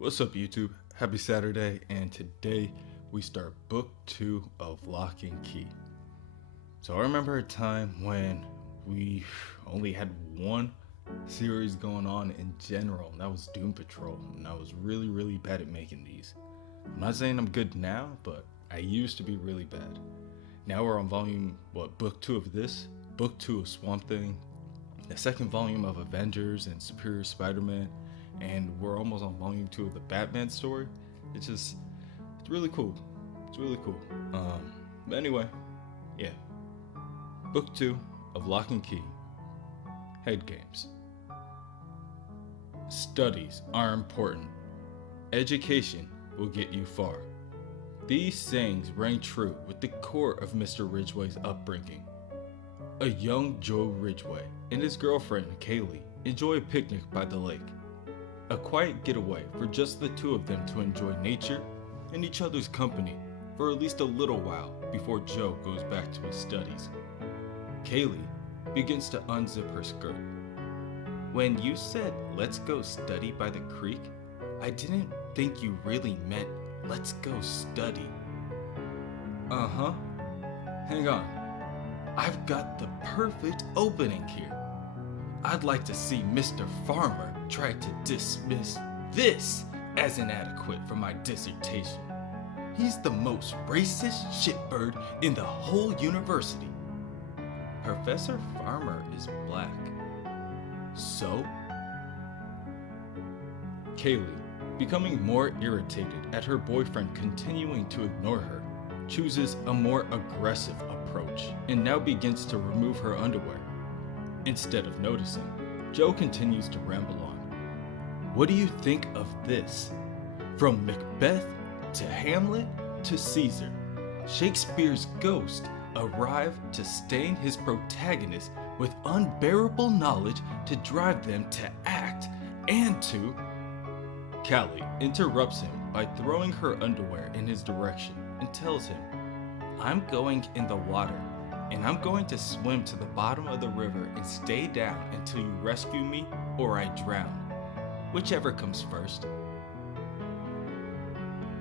What's up, YouTube? Happy Saturday, and today we start book 2 of Lock and Key. So I remember a time when we only had one series going on in general, and that was Doom Patrol, and I was really bad at making these. I'm not saying I'm good now, but I used to be really bad. Now we're on book 2 of this, book 2 of Swamp Thing, the second volume of Avengers and Superior Spider-Man, and we're almost on volume 2 of the Batman story. It's really cool. It's really cool. But anyway, yeah. Book 2 of Lock and Key. Head games. Studies are important. Education will get you far. These sayings rang true with the core of Mr. Ridgeway's upbringing. A young Joe Ridgeway and his girlfriend Kaylee enjoy a picnic by the lake. A quiet getaway for just the two of them to enjoy nature and each other's company for at least a little while before Joe goes back to his studies. Kaylee begins to unzip her skirt. When you said, "Let's go study by the creek," I didn't think you really meant, "Let's go study." Uh-huh. Hang on. I've got the perfect opening here. I'd like to see Mr. Farmer try to dismiss this as inadequate for my dissertation. He's the most racist shitbird in the whole university. Professor Farmer is black. So? Kaylee, becoming more irritated at her boyfriend continuing to ignore her, chooses a more aggressive approach and now begins to remove her underwear. Instead of noticing, Joe continues to ramble on. What do you think of this? From Macbeth to Hamlet to Caesar, Shakespeare's ghost arrived to stain his protagonist with unbearable knowledge to drive them to act and to... Callie interrupts him by throwing her underwear in his direction and tells him, "I'm going in the water, and I'm going to swim to the bottom of the river and stay down until you rescue me or I drown. Whichever comes first."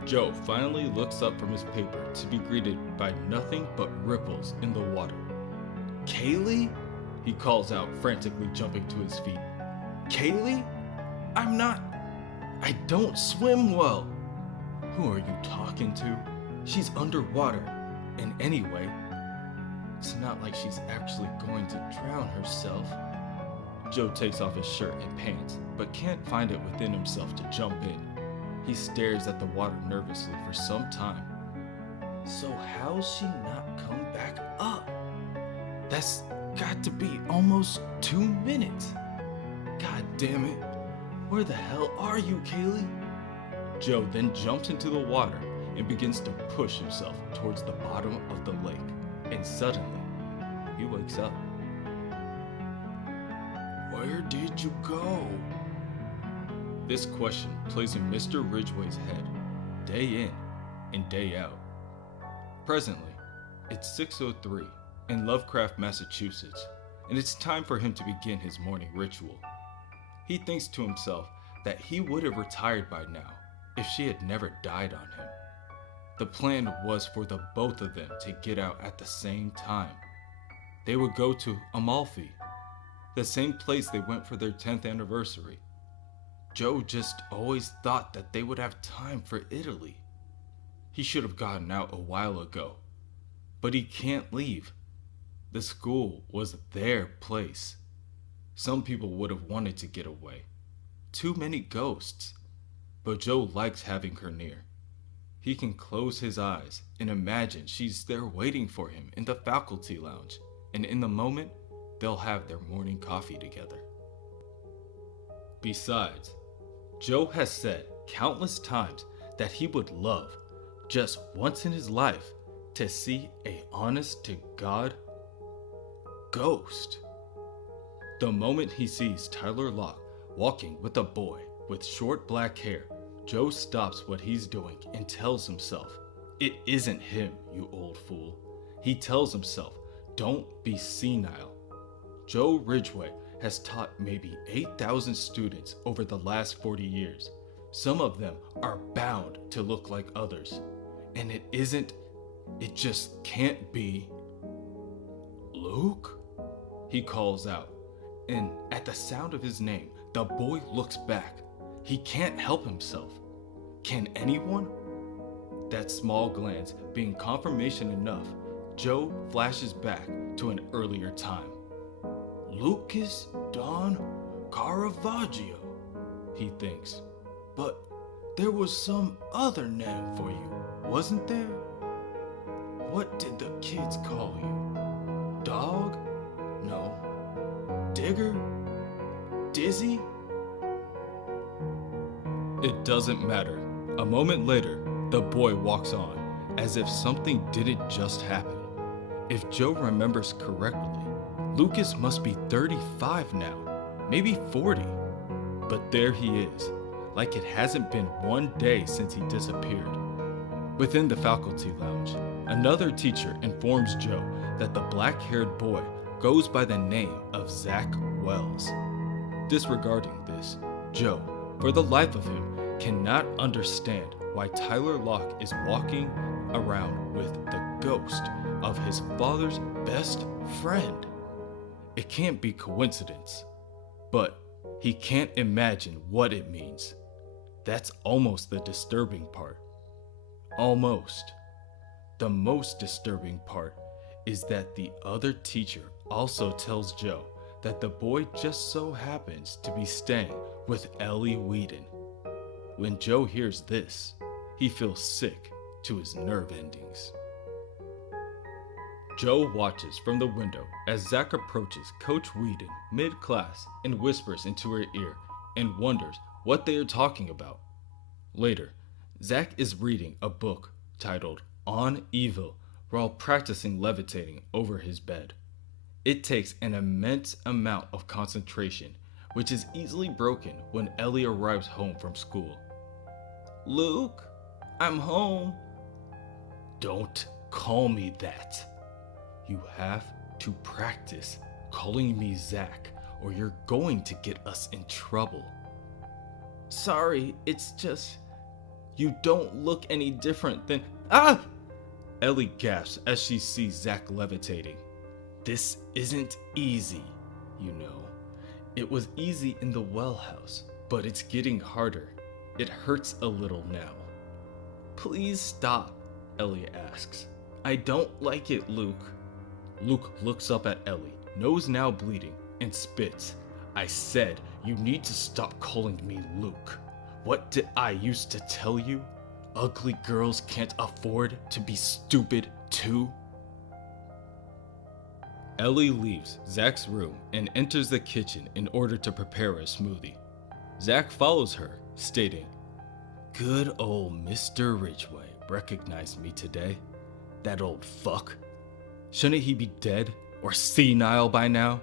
Joe finally looks up from his paper to be greeted by nothing but ripples in the water. "Kaylee?" he calls out, frantically jumping to his feet. "Kaylee? I don't swim well." "Who are you talking to? She's underwater, and anyway, it's not like she's actually going to drown herself." Joe takes off his shirt and pants, but can't find it within himself to jump in. He stares at the water nervously for some time. So how's she not come back up? That's got to be almost 2 minutes. God damn it. Where the hell are you, Kaylee? Joe then jumps into the water and begins to push himself towards the bottom of the lake, and suddenly, he wakes up. Where did you go? This question plays in Mr. Ridgeway's head, day in and day out. Presently, it's 6:03 in Lovecraft, Massachusetts, and it's time for him to begin his morning ritual. He thinks to himself that he would have retired by now if she had never died on him. The plan was for the both of them to get out at the same time. They would go to Amalfi, the same place they went for their 10th anniversary. Joe just always thought that they would have time for Italy. He should have gotten out a while ago, but he can't leave. The school was their place. Some people would have wanted to get away. Too many ghosts. But Joe likes having her near. He can close his eyes and imagine she's there waiting for him in the faculty lounge, and in the moment, they'll have their morning coffee together. Besides, Joe has said countless times that he would love, just once in his life, to see a honest-to-God ghost. The moment he sees Tyler Locke walking with a boy with short black hair, Joe stops what he's doing and tells himself, "It isn't him, you old fool." He tells himself, "Don't be senile." Joe Ridgeway has taught maybe 8,000 students over the last 40 years, Some of them are bound to look like others. And it just can't be. Luke? He calls out. And at the sound of his name, the boy looks back. He can't help himself. Can anyone? That small glance being confirmation enough, Joe flashes back to an earlier time. Lucas Don Carravagio, he thinks. But there was some other name for you, wasn't there? What did the kids call you? Dog? No. Digger? Dizzy? It doesn't matter. A moment later, the boy walks on, as if something didn't just happen. If Joe remembers correctly, Lucas must be 35 now, maybe 40. But there he is, like it hasn't been one day since he disappeared. Within the faculty lounge, another teacher informs Joe that the black-haired boy goes by the name of Zack Wells. Disregarding this, Joe, for the life of him, cannot understand why Tyler Locke is walking around with the ghost of his father's best friend. It can't be coincidence, but he can't imagine what it means. That's almost the disturbing part. Almost. The most disturbing part is that the other teacher also tells Joe that the boy just so happens to be staying with Ellie Whedon. When Joe hears this, he feels sick to his nerve endings. Joe watches from the window as Zack approaches Coach Whedon mid-class and whispers into her ear and wonders what they are talking about. Later, Zack is reading a book titled On Evil while practicing levitating over his bed. It takes an immense amount of concentration, which is easily broken when Ellie arrives home from school. Luke, I'm home. Don't call me that. You have to practice calling me Zack, or you're going to get us in trouble. Sorry, it's just, you don't look any different than— Ah! Ellie gasps as she sees Zack levitating. This isn't easy, you know. It was easy in the well house, but it's getting harder. It hurts a little now. Please stop, Ellie asks. I don't like it, Luke. Luke looks up at Ellie, nose now bleeding, and spits. I said you need to stop calling me Luke. What did I used to tell you? Ugly girls can't afford to be stupid too? Ellie leaves Zack's room and enters the kitchen in order to prepare a smoothie. Zack follows her, stating, Good old Mr. Ridgeway recognized me today. That old fuck. Shouldn't he be dead or senile by now?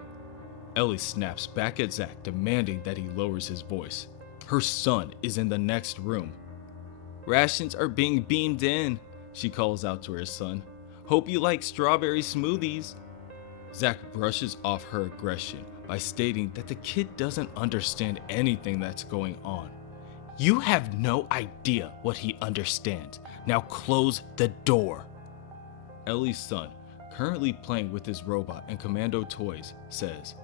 Ellie snaps back at Zack, demanding that he lowers his voice. Her son is in the next room. Rations are being beamed in, she calls out to her son. Hope you like strawberry smoothies. Zack brushes off her aggression by stating that the kid doesn't understand anything that's going on. You have no idea what he understands. Now close the door. Ellie's son, currently playing with his robot and commando toys, says,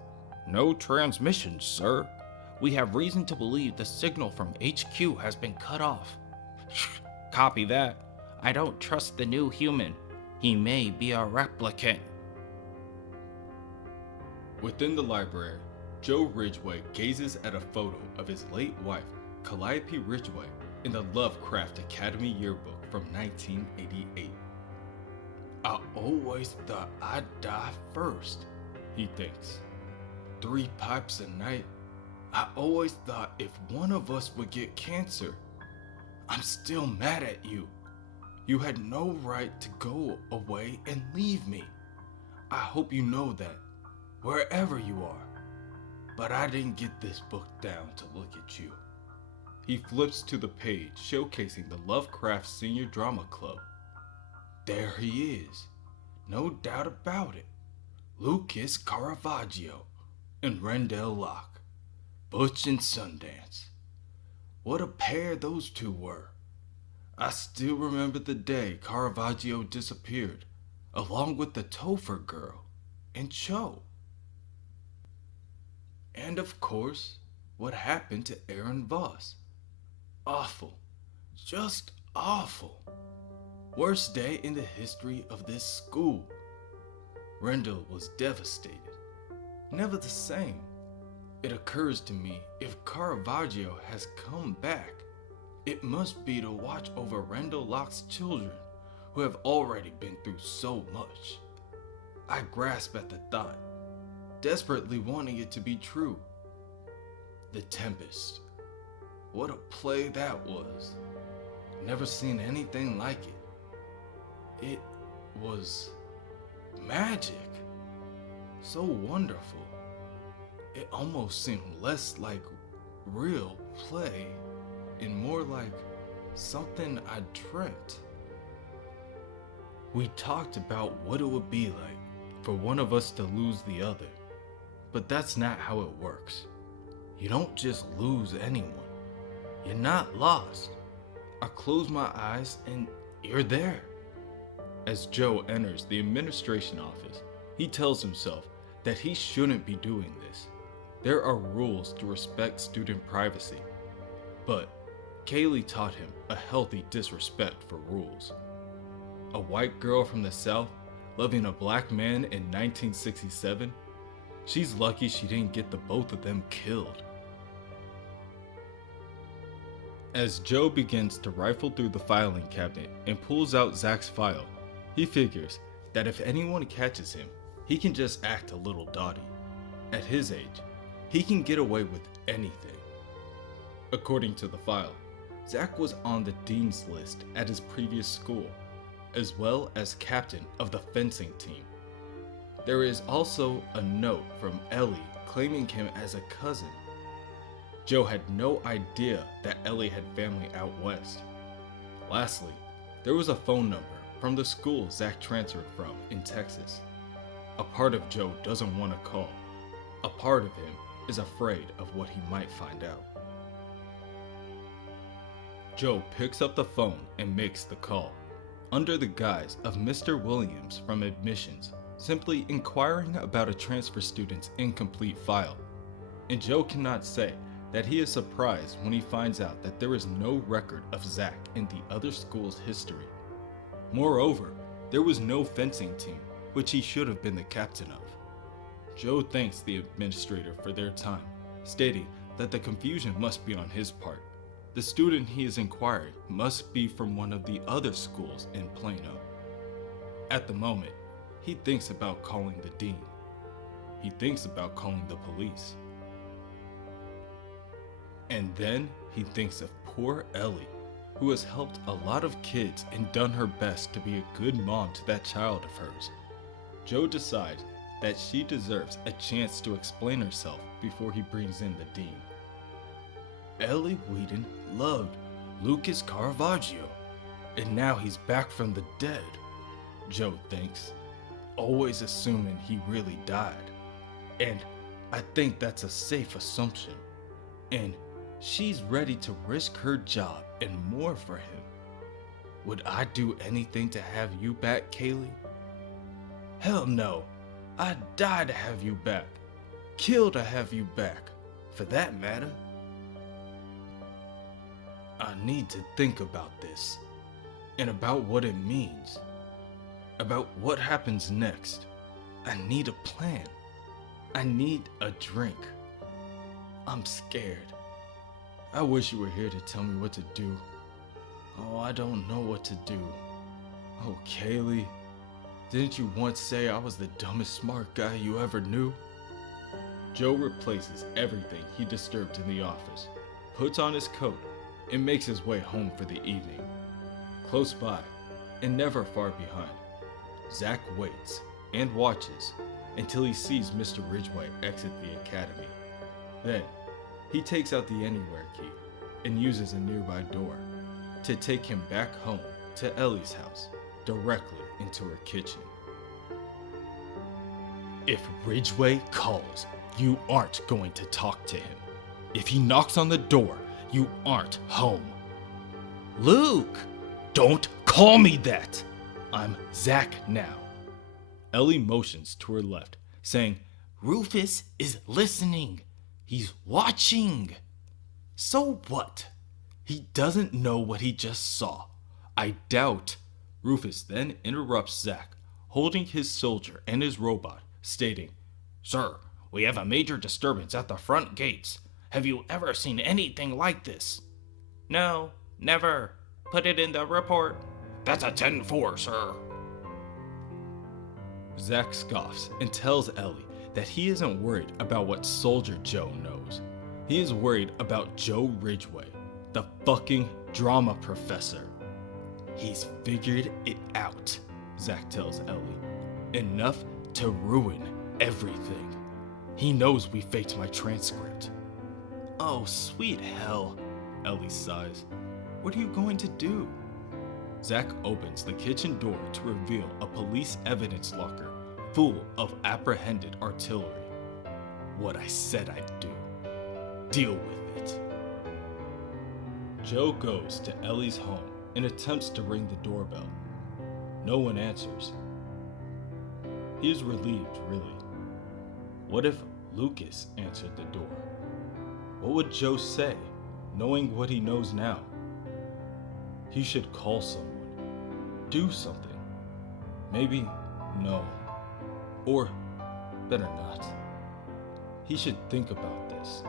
No transmission, sir. We have reason to believe the signal from HQ has been cut off. Copy that. I don't trust the new human. He may be a replicant. Within the library, Joe Ridgeway gazes at a photo of his late wife, Calliope Ridgeway, in the Lovecraft Academy yearbook from 1988. I always thought I'd die first, he thinks. 3 pipes a night. I always thought if one of us would get cancer. I'm still mad at you. You had no right to go away and leave me. I hope you know that, wherever you are. But I didn't get this book down to look at you. He flips to the page showcasing the Lovecraft Senior Drama Club. There he is, no doubt about it. Lucas Carravagio and Rendell Locke, Butch and Sundance. What a pair those two were. I still remember the day Carravagio disappeared, along with the Topher girl and Cho. And of course, what happened to Aaron Voss. Awful. Just awful. Worst day in the history of this school. Rendell was devastated. Never the same. It occurs to me if Caravaggio has come back, it must be to watch over Rendell Locke's children, who have already been through so much. I grasp at the thought, desperately wanting it to be true. The Tempest. What a play that was. Never seen anything like it. It was magic. So wonderful. It almost seemed less like real play and more like something I dreamt. We talked about what it would be like for one of us to lose the other, but that's not how it works. You don't just lose anyone. You're not lost. I close my eyes and you're there. As Joe enters the administration office, he tells himself that he shouldn't be doing this. There are rules to respect student privacy, but Kaylee taught him a healthy disrespect for rules. A white girl from the South loving a black man in 1967? She's lucky she didn't get the both of them killed. As Joe begins to rifle through the filing cabinet and pulls out Zack's file, he figures that if anyone catches him, he can just act a little dotty. At his age, he can get away with anything. According to the file, Zack was on the dean's list at his previous school, as well as captain of the fencing team. There is also a note from Ellie claiming him as a cousin. Joe had no idea that Ellie had family out west. Lastly, there was a phone number from the school Zack transferred from in Texas. A part of Joe doesn't want to call. A part of him is afraid of what he might find out. Joe picks up the phone and makes the call, under the guise of Mr. Williams from admissions, simply inquiring about a transfer student's incomplete file. And Joe cannot say that he is surprised when he finds out that there is no record of Zack in the other school's history. Moreover, there was no fencing team, which he should have been the captain of. Joe thanks the administrator for their time, stating that the confusion must be on his part. The student he is inquiring must be from one of the other schools in Plano. At the moment, he thinks about calling the dean. He thinks about calling the police. And then he thinks of poor Ellie, who has helped a lot of kids and done her best to be a good mom to that child of hers. Joe decides that she deserves a chance to explain herself before he brings in the dean. Ellie Whedon loved Lucas Caravaggio, and now he's back from the dead, Joe thinks, always assuming he really died. And I think that's a safe assumption. And she's ready to risk her job and more for him. Would I do anything to have you back, Kaylee? Hell no. I'd die to have you back. Kill to have you back, for that matter. I need to think about this, and about what it means, about what happens next. I need a plan. I need a drink. I'm scared. I wish you were here to tell me what to do. Oh, I don't know what to do. Oh, Kaylee, didn't you once say I was the dumbest smart guy you ever knew? Joe replaces everything he disturbed in the office, puts on his coat, and makes his way home for the evening. Close by, and never far behind, Zack waits and watches until he sees Mr. Ridgeway exit the academy. Then, he takes out the anywhere key and uses a nearby door to take him back home to Ellie's house, directly into her kitchen. If Ridgeway calls, you aren't going to talk to him. If he knocks on the door, You aren't home. Luke! Don't call me that! I'm Zack now. Ellie motions to her left, saying, Rufus is listening. He's watching. So what? He doesn't know what he just saw. I doubt. Rufus then interrupts Zack, holding his soldier and his robot, stating, Sir, we have a major disturbance at the front gates. Have you ever seen anything like this? No, never. Put it in the report. That's a 10-4, sir. Zack scoffs and tells Ellie that he isn't worried about what Soldier Joe knows. He is worried about Joe Ridgeway, the fucking drama professor. He's figured it out, Zack tells Ellie. Enough to ruin everything. He knows we faked my transcript. Oh, sweet hell, Ellie sighs. What are you going to do? Zack opens the kitchen door to reveal a police evidence locker full of apprehended artillery. What I said I'd do. Deal with it. Joe goes to Ellie's home and attempts to ring the doorbell. No one answers. He is relieved, really. What if Lucas answered the door? What would Joe say, knowing what he knows now? He should call someone. Do something. Maybe no. Or better not. He should think about this.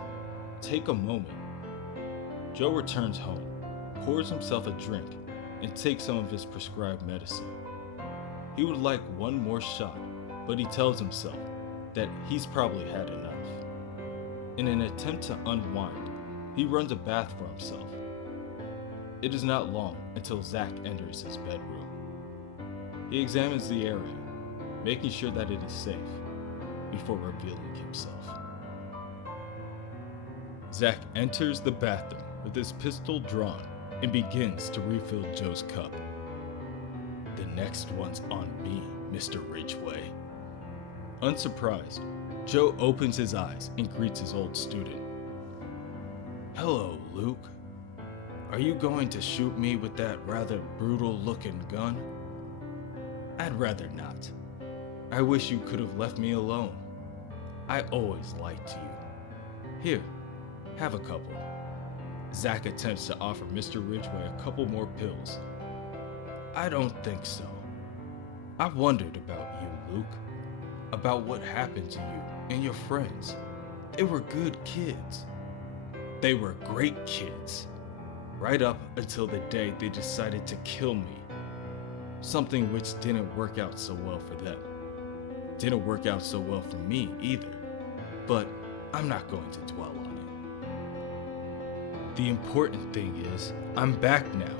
Take a moment. Joe returns home, pours himself a drink, and takes some of his prescribed medicine. He would like one more shot, but he tells himself that he's probably had enough. In an attempt to unwind, he runs a bath for himself. It is not long until Zack enters his bedroom. He examines the area, making sure that it is safe, before revealing himself. Zack enters the bathroom with his pistol drawn and begins to refill Joe's cup. The next one's on me, Mr. Ridgeway. Unsurprised, Joe opens his eyes and greets his old student. Hello, Luke. Are you going to shoot me with that rather brutal-looking gun? I'd rather not. I wish you could have left me alone. I always lied to you. Here, have a couple. Zack attempts to offer Mr. Ridgeway a couple more pills. I don't think so. I wondered about you, Luke. About what happened to you and your friends. They were good kids. They were great kids. Right up until the day they decided to kill me. Something which didn't work out so well for them. Didn't work out so well for me either. But I'm not going to dwell on it. The important thing is, I'm back now,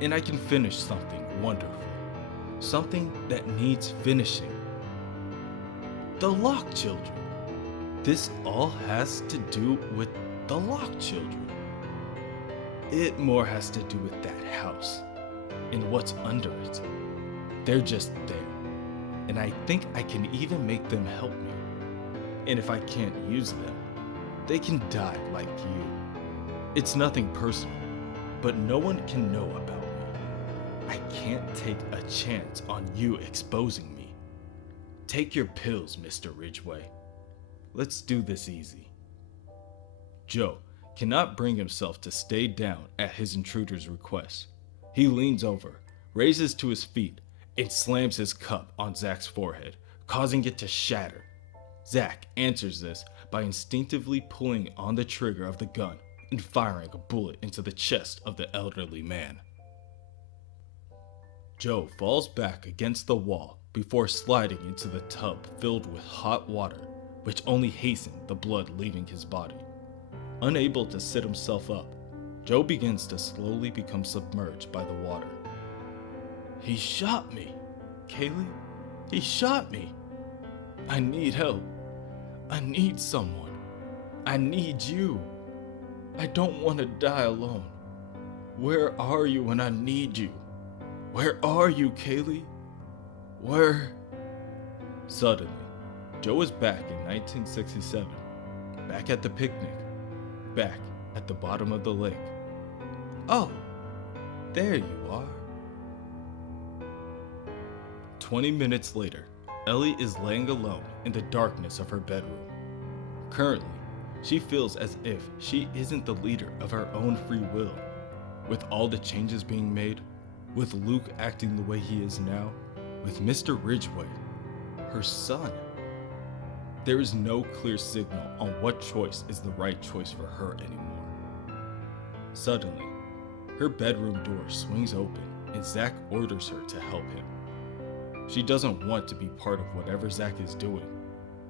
and I can finish something wonderful. Something that needs finishing. The Locke children. This all has to do with the Locke children. It more has to do with that house and what's under it. They're just there, and I think I can even make them help me. And if I can't use them, they can die like you. It's nothing personal, but no one can know about me. I can't take a chance on you exposing me. Take your pills, Mr. Ridgeway. Let's do this easy. Joe cannot bring himself to stay down at his intruder's request. He leans over, raises to his feet, and slams his cup on Zack's forehead, causing it to shatter. Zack answers this by instinctively pulling on the trigger of the gun and firing a bullet into the chest of the elderly man. Joe falls back against the wall before sliding into the tub filled with hot water, which only hastened the blood leaving his body. Unable to sit himself up, Joe begins to slowly become submerged by the water. He shot me, Kaylee. He shot me. I need help. I need someone. I need you. I don't want to die alone. Where are you when I need you? Where are you, Kaylee? Where? Suddenly, Joe is back in 1967, back at the picnic, back at the bottom of the lake. Oh, there you are. 20 minutes later, Ellie is laying alone in the darkness of her bedroom. Currently, she feels as if she isn't the leader of her own free will. With all the changes being made, with Luke acting the way he is now, with Mr. Ridgeway, her son. There is no clear signal on what choice is the right choice for her anymore. Suddenly, her bedroom door swings open and Zack orders her to help him. She doesn't want to be part of whatever Zack is doing,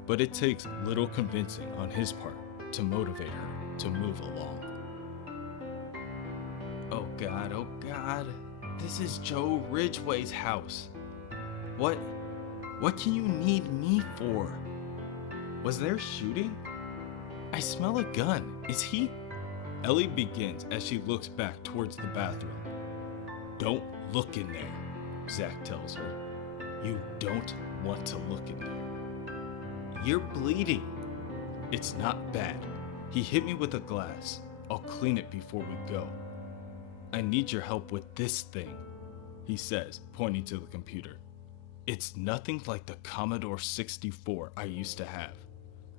but it takes little convincing on his part to motivate her to move along. Oh God, this is Joe Ridgeway's house. What can you need me for? Was there shooting? I smell a gun. Is he? Ellie begins as she looks back towards the bathroom. Don't look in there, Zack tells her. You don't want to look in there. You're bleeding. It's not bad. He hit me with a glass. I'll clean it before we go. I need your help with this thing, he says, pointing to the computer. It's nothing like the Commodore 64 I used to have.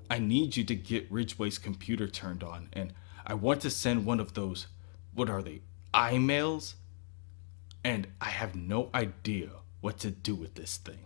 I need you to get Ridgeway's computer turned on, and I want to send one of those, what are they, iMails? And I have no idea what to do with this thing.